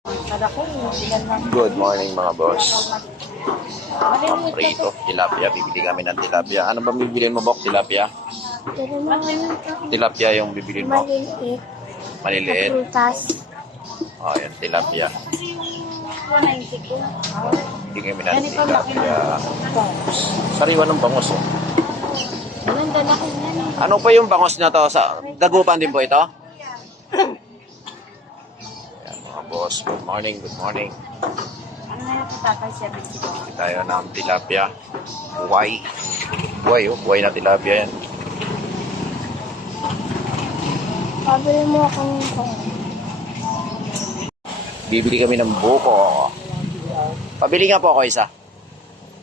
Good morning mga boss. Prito, tilapia. Bibili kami ng tilapia. Ano ba bibilin mo, Bok? Tilapia? Tilapia yung bibilin mo? Maliliit. Maliliit? Prutas. Oh, yan, tilapia. Bibili kami ng tilapia. Sariwa ng bangos, oh. Ano pa yung bangos na to? Dagupan din po ito? Yan mga boss. Good morning, good morning. Bibili tayo ng tilapia. Buhay. Buhay, oh. Buhay na tilapia yan. Pabili mo akong Bibili kami ng buko. Pabili nga po ako isa.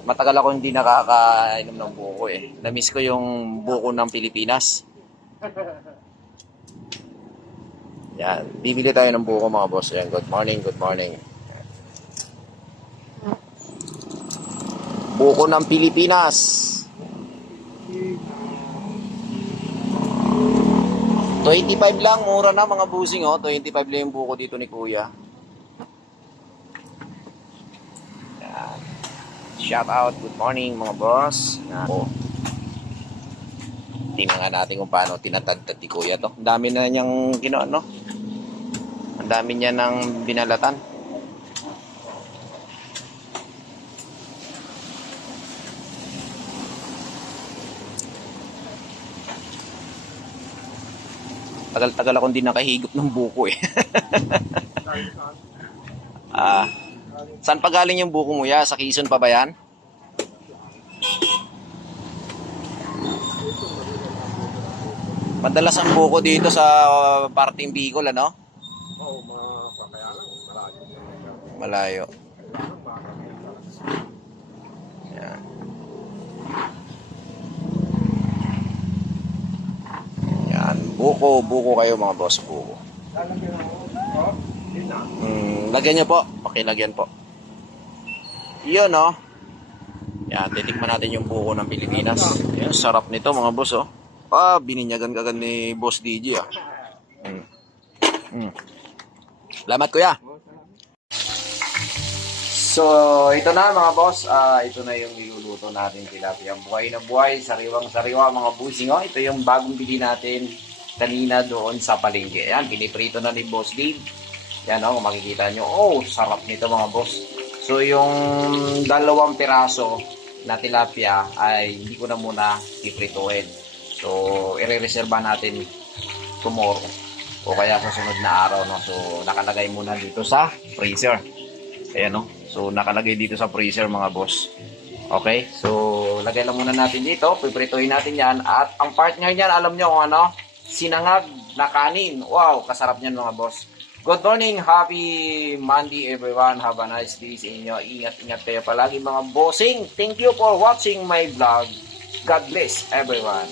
Matagal ako hindi nakakainom ng buko eh. Namiss ko yung buko ng Pilipinas. Yan. Bibili tayo ng buko mga boss. Yan. Good morning, good morning. Buko ng Pilipinas. 25 lang. Mura na mga busing oh. 25 lang yung buko dito ni Kuya. Yan. Shout out. Good morning mga boss. Oh. Tingnan nga natin kung paano tinatagtad ni Kuya to. Ang dami na niyang ginoon, no? Ang dami niya ng binalatan. Tagal-tagal akong hindi nakahigop ng buko eh. Saan pa galing yung buko mo ya? Sa Quezon pa ba yan? Madalas ang buko dito sa parting Bicol, ano? Oo, kaya lang, Malayo. Yan. Yan. Buko kayo mga boss, buko. Lagyan nyo po. Pakilagyan po. Yun, oh. Yan, titikman natin yung buko ng Pilipinas. Yan, sarap nito mga boss, oh. Bininyagan kagad ni Boss DJ, ah. Salamat, kuya. So, ito na mga boss. Ito na yung niluluto natin tilapia. Buhay na buhay, sariwang-sariwa mga busing, oh. Ito yung bagong bili natin kanina doon sa palengke. Yan, piniprito na ni Boss Dave. Yan, oh, makikita nyo. Oh, sarap nito mga boss. So, yung 2 piraso na tilapia ay hindi ko na muna iprituin. So, i-reserva natin tomorrow o kaya sa sunod na araw, no? So, nakalagay muna dito sa freezer. Ayan, no? So, nakalagay dito sa freezer mga boss. Okay? So, lagay lang muna natin dito. Piprituhin natin yan. At ang partner niyan, alam nyo kung ano? Sinangag na kanin. Wow, kasarap niyan mga boss. Good morning, happy Monday everyone. Have a nice day sa inyo. Ingat-ingat kayo palagi mga bossing. Thank you for watching my vlog. God bless everyone.